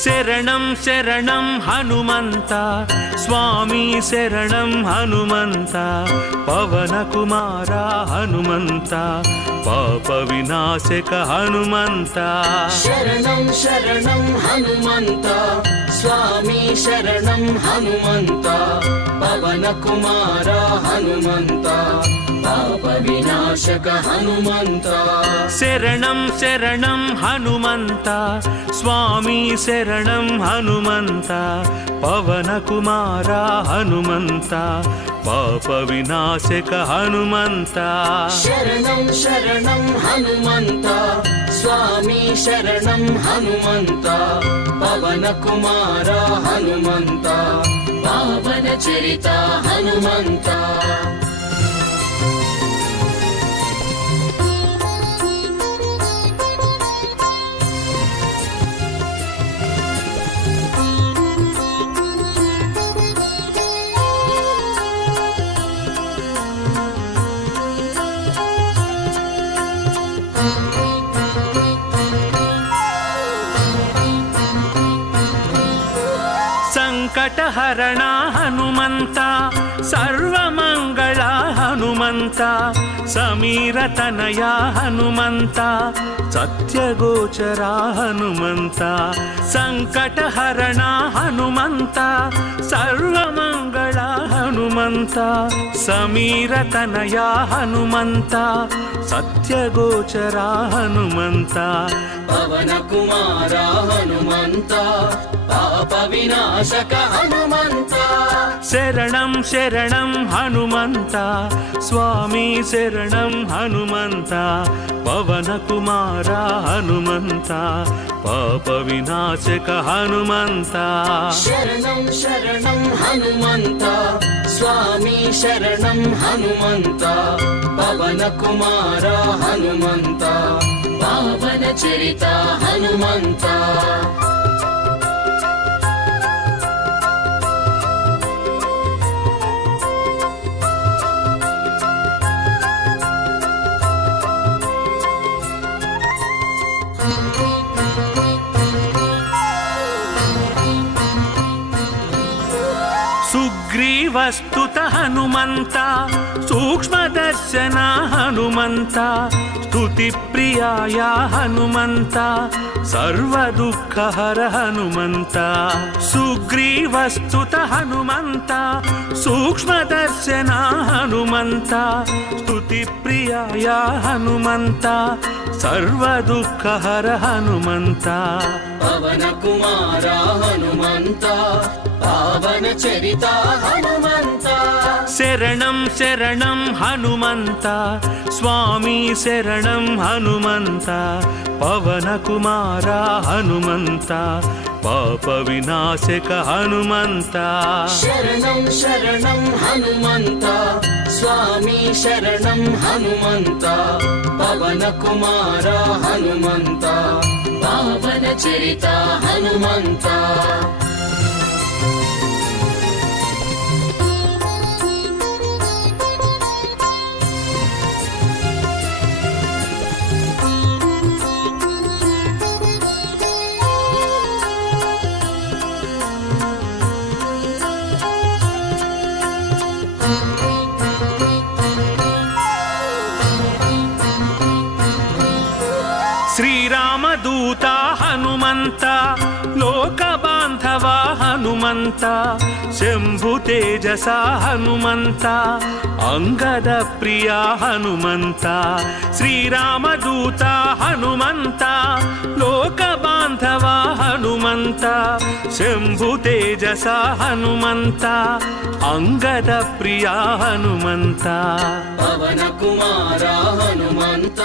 శరణం శరణం హనుమంత స్వామి శరణం హనుమంత పవన కుమార హనుమంత పాప వినాశక హనుమంత శరణం శరణం హనుమంత స్వామి శరణం హనుమంత పవన కుమార హనుమంత పాప వినాశక హనుమంత శరణం శరణం హనుమంత స్వామి శరణం హనుమంత పవన కుమార హనుమంత పాప వినాశక హనుమంత శరణం శరణం హనుమంత స్వామి శరణం హనుమంత పవన కుమార హనుమంత పావన చరిత హనుమంత ಸಂಕಟಹರಣ ಹನುಮಂತ ಸರ್ವಮಂಗಳ ಹನುಮಂತ ಸಮೀರತನಯ ಹನುಮಂತ ಸತ್ಯಗೋಚರ ಹನುಮಂತ ಸಂಕಟಹರಣ ಹನುಮಂತ ಸರ್ವಮಂಗಳ ಹನುಮಂತ ಸಮೀರತನಯ ಹನುಮಂತ ಸತ್ಯಗೋಚರ ಹನುಮಂತ ಪವನ ಕುಮಾರ ಹನುಮಂತ ಪಾಪ ವಿನಾಶಕ ಹನುಮಂತ ಶರಣಂ ಶರಣಂ ಹನುಮಂತ ಸ್ವಾಮಿ ಶರಣಂ ಹನುಮಂತ ಪವನ ಕುಮಾರ ಹನುಮಂತ ಪಾಪ ವಿನಾಶಕ ಹನುಮಂತ ಶರಣಂ ಶರಣಂ ಹನುಮಂತ ಸ್ವಾಮಿ ಶರಣಂ ಹನುಮಂತ ಪವನ ಕುಮಾರ ಹನುಮಂತ ಪಾವನ ಚರಿತ ಹನುಮಂತ ಸುಗ್ರೀವಸ್ತುತ ಹನುಮಂತ ಸೂಕ್ಷ್ಮದರ್ಶನ ಹನುಮಂತ ಸ್ತುತಿ ಪ್ರಿಯಾಯ ಹನುಮಂತ ಸರ್ವ ದುಃಖ ಹರ ಹನುಮಂತ ಸುಗ್ರೀವಸ್ತುತ ಹನುಮಂತ ಸೂಕ್ಷ್ಮದರ್ಶನ ಹನುಮಂತ ಸ್ತುತಿ ಪ್ರಿಯಾಯ ಹನುಮಂತ ಸರ್ವ ದುಃಖ ಹರ ಹನುಮಂತ ಪವನ ಕುಮಾರ ಹನುಮಂತ ಪಾವನ ಚರಿತ ಹನುಮಂತ ಶರಣಂ ಶರಣಂ ಹನುಮಂತ ಸ್ವಾಮಿ ಶರಣಂ ಹನುಮಂತ ಪವನ ಕುಮಾರ ಹನುಮಂತ ಪಾಪ ವಿನಾಶಕ ಹನುಮಂತ ಶರಣಂ ಶರಣಂ ಹನುಮಂತ ಸ್ವಾಮಿ ಶರಣಂ ಹನುಮಂತ ಪವನ ಕುಮಾರ ಹನುಮಂತ ಪಾವನ ಚರಿತ ಹನುಮಂತ ಶ್ರೀರಾಮದೂತ ಹನುಮಂತ ಲೋಕ ಬಾಂಧವ ಹನುಮಂತ ಶಂಭು ತೇಜಸ ಹನುಮಂತ ಅಂಗದ ಪ್ರಿಯ ಹನುಮಂತ ಶ್ರೀರಾಮದೂತ ಹನುಮಂತ ಲೋಕ ಬಾಂಧವ ಹನುಮಂತ ಶಂಭು ತೇಜಸ ಹನುಮಂತ ಅಂಗದ ಪ್ರಿಯ ಹನುಮಂತ ಪವನ ಕುಮಾರ ಹನುಮಂತ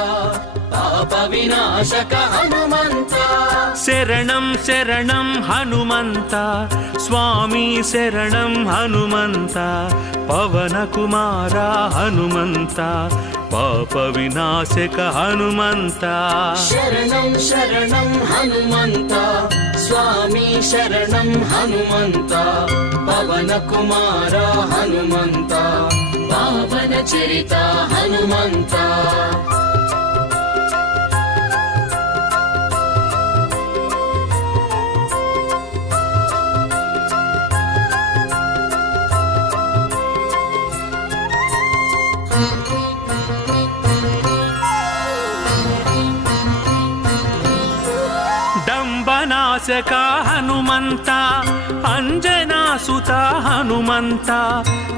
ಪಾಪ ವಿನಾಶಕ ಹನುಮಂತ ಶರಣಂ ಶರಣಂ ಹನುಮಂತ ಸ್ವಾಮಿ ಶರಣಂ ಹನುಮಂತ ಪವನ ಕುಮಾರ ಹನುಮಂತ ಪಾಪ ವಿನಾಶಕ ಹನುಮಂತ ಶರಣಂ ಶರಣಂ ಹನುಮಂತ ಸ್ವಾಮಿ ಶರಣಂ ಹನುಮಂತ ಪವನ ಕುಮಾರ ಹನುಮಂತ ಪಾವನ ಚರಿತ ಹನುಮಂತ ಡಂಬನಾಶಕ ಹನುಮಂತ ಅಂಜನಾಸುತ ಹನುಮಂತ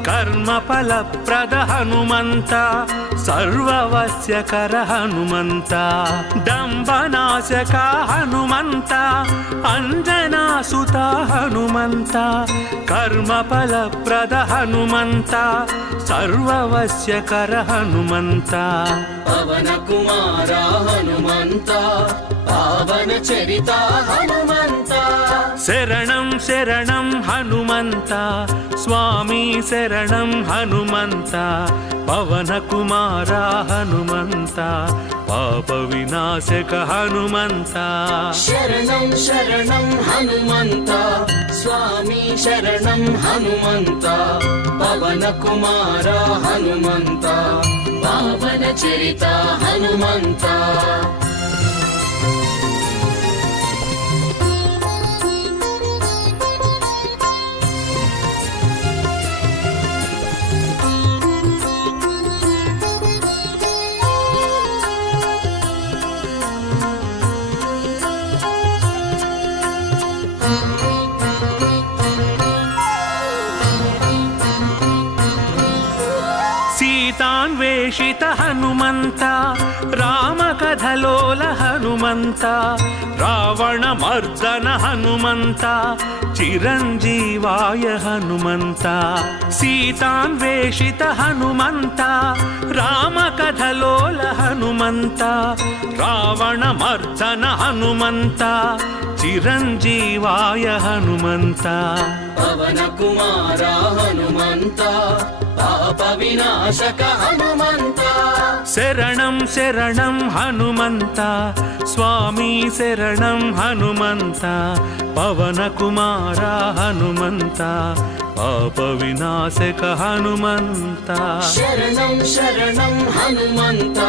ಕರ್ಮಫಲಪ್ರದ ಹನುಮಂತ ಸರ್ವವಶ್ಯಕರ ಹನುಮಂತ ಡಂಬನಾಶಕ ಹನುಮಂತ ಅಂಜನಾಸುತ ಹನುಮಂತ ಕರ್ಮಫಲಪ್ರದ ಹನುಮಂತ ಸರ್ವವಶ್ಯಕರ ಹನುಮಂತ ಪವನ ಕುಮಾರ ಹನುಮಂತ ಪಾವನ ಚರಿತ ಹನುಮಂತ ಶರಣಂ ಶರಣಂ ಹನುಮಂತ ಸ್ವಾಮಿ ಶರಣಂ ಹನುಮಂತ ಪವನ ಕುಮಾರ ಹನುಮಂತ ಪಾಪ ವಿನಾಶಕ ಹನುಮಂತ ಶರಣಂ ಶರಣಂ ಹನುಮಂತ ಸ್ವಾಮಿ ಶರಣಂ ಹನುಮಂತ ಪವನ ಕುಮಾರ ಹನುಮಂತ ಪಾವನ ಚರಿತ ಹನುಮಂತ ಸೀತಾನ್ವೇಷಿತ ಹನುಮಂತ ರಾಮಕಥಲೋಲ ಹನುಮಂತ ರಾವಣ ಮರ್ದನ ಹನುಮಂತ ಚಿರಂಜೀವಾಯ ಹನುಮಂತ ಸೀತಾನ್ವೇಷಿತ ಹನುಮಂತ ರಾಮಕಥಲೋಲ ಹನುಮಂತ ರಾವಣ ಮರ್ದನ ಹನುಮಂತ ಚಿರಂಜೀವಾಯ ಹನುಮಂತ ಪವನ ಕುಮಾರ ಹನುಮಂತ ಪಾಪ ವಿನಾಶಕ ಹನುಮಂತ ಶರಣಂ ಶರಣಂ ಹನುಮಂತ ಸ್ವಾಮಿ ಶರಣಂ ಹನುಮಂತ ಪವನ ಕುಮಾರ ಹನುಮಂತ ಪಾಪ ವಿನಾಶಕ ಹನುಮಂತ ಶರಣಂ ಶರಣಂ ಹನುಮಂತ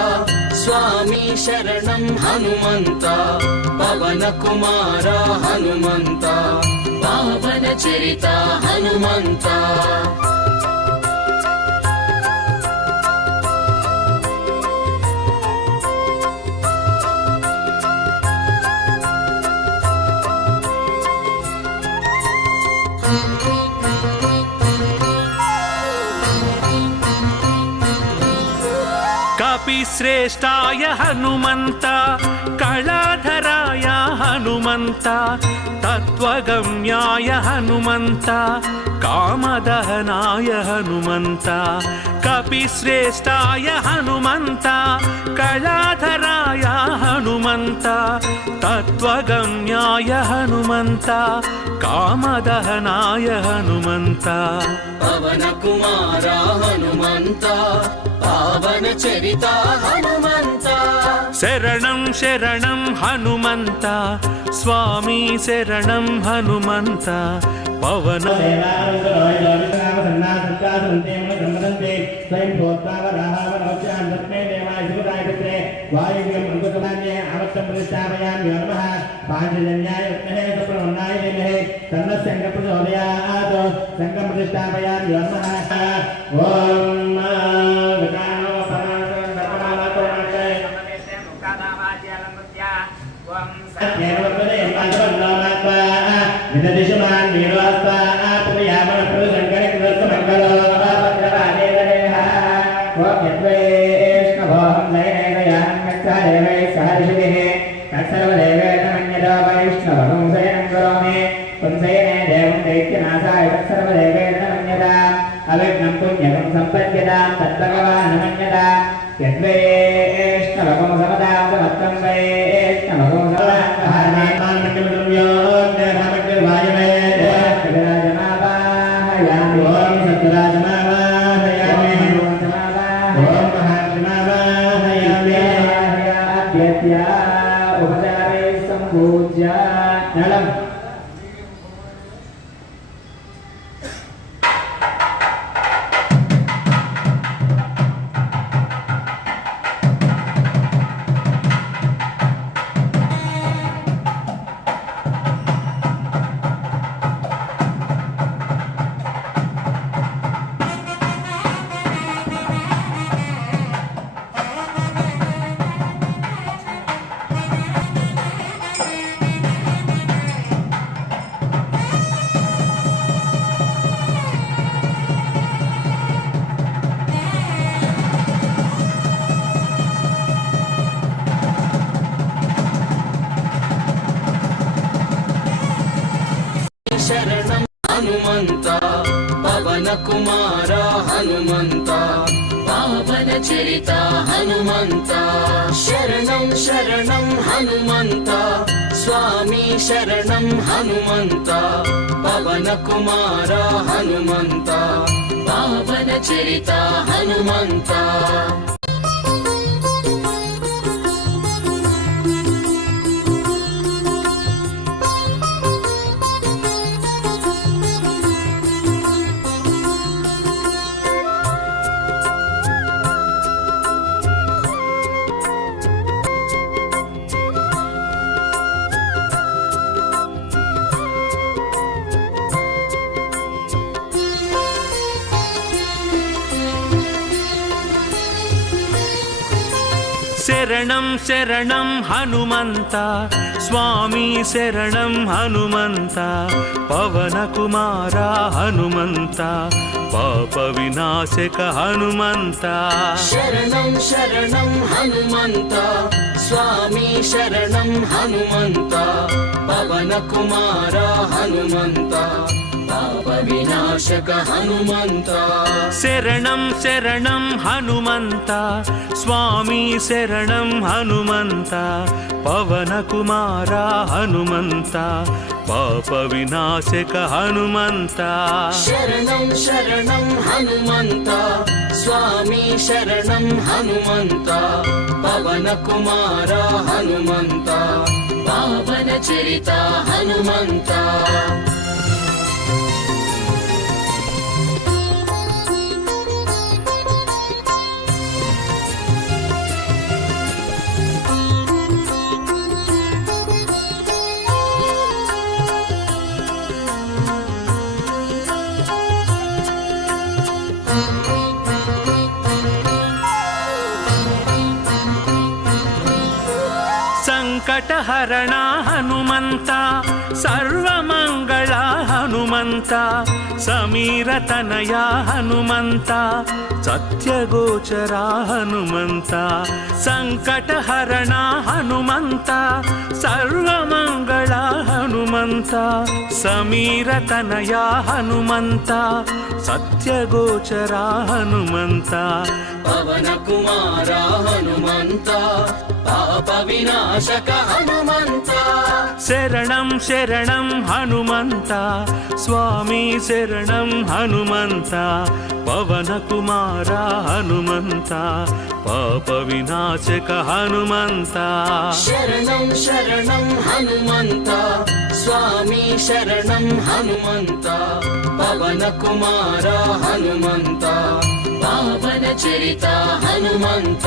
ಸ್ವಾಮಿ ಶರಣಂ ಹನುಮಂತ ಪವನ ಕುಮಾರ ಹನುಮಂತ ಪಾವನ ಚರಿತ ಹನುಮಂತ ಕಪಿಶ್ರೇಷ್ಠಾಯ ಹನುಮಂತ ಕಳಾಧರಾಯ ಹನುಮಂತ ತತ್ವಗಮ್ಯಾಯ ಹನುಮಂತ ಕಾಮದಹನಾಯ ಹನುಮಂತ ಕಪಿಶ್ರೇಷ್ಠಾಯ ಹನುಮಂತ ಕಳಾಧರಾಯ ಹನುಮಂತ ತತ್ವಗಮ್ಯಾಯ ಹನುಮಂತ ಕಾಮದಹನಾಯ ಹನುಮಂತ ಪವನ ಕುಮಾರ ಹನುಮಂತ ಪಾವನ ಚರಿತ ಹನುಮಂತ ಶರಣಂ ಶರಣಂ ಹನುಮಂತ ಸ್ವಾಮಿ ಶರಣಂ ಹನುಮಂತ ಪವನ अविघ्नं पुण्यकं सम्पद्यतां तद्भगवान् मन्यता यद्वैष्णवकं समदां समत्तं वैष्णवकं उपचारे सम्पूज्य नलम् శరణం హనుమంత పవన కుమార హనుమంత పావన చరిత హనుమంత శరణం శరణం హనుమంత స్వామి శరణం హనుమంత పవన కుమార హనుమంత పావన చరిత హనుమంత శరణం శరణం హనుమంత స్వామి శరణం హనుమంత పవన కుమార హనుమంత పాప వినాశక హనుమంత శరణం శరణం హనుమంత స్వామి శరణం హనుమంత పవన కుమార హనుమంత పాప వినాశక హనుమంత శరణం శరణం హనుమంత స్వామి శరణం హనుమంత పవన కుమార హనుమంత పాప వినాశక హనుమంత శరణం శరణం హనుమంత స్వామి శరణం హనుమంత పవన కుమార హనుమంత పావన చరిత హనుమంత ಸಂಕಟಹರಣ ಹನುಮಂತ ಸರ್ವಮಂಗಳ ಹನುಮಂತ ಸಮೀರತನಯ ಹನುಮಂತ ಸತ್ಯಗೋಚರ ಹನುಮಂತ ಸಂಕಟಹರಣ ಹನುಮಂತ ಸರ್ವಮಂಗಳ ಹನುಮಂತ ಸಮೀರತನಯ ಹನುಮಂತ ಸತ್ಯಗೋಚರ ಹನುಮಂತ పవన కుమార హనుమంత పాప వినాశక హనుమంత శరణం శరణం హనుమంత స్వామి శరణం హనుమంత పవన కుమార హనుమంత పాప వినాశక హనుమంత శరణం శరణం హనుమంత స్వామి శరణం హనుమంత పవన కుమార హనుమంత పావన చరిత హనుమంత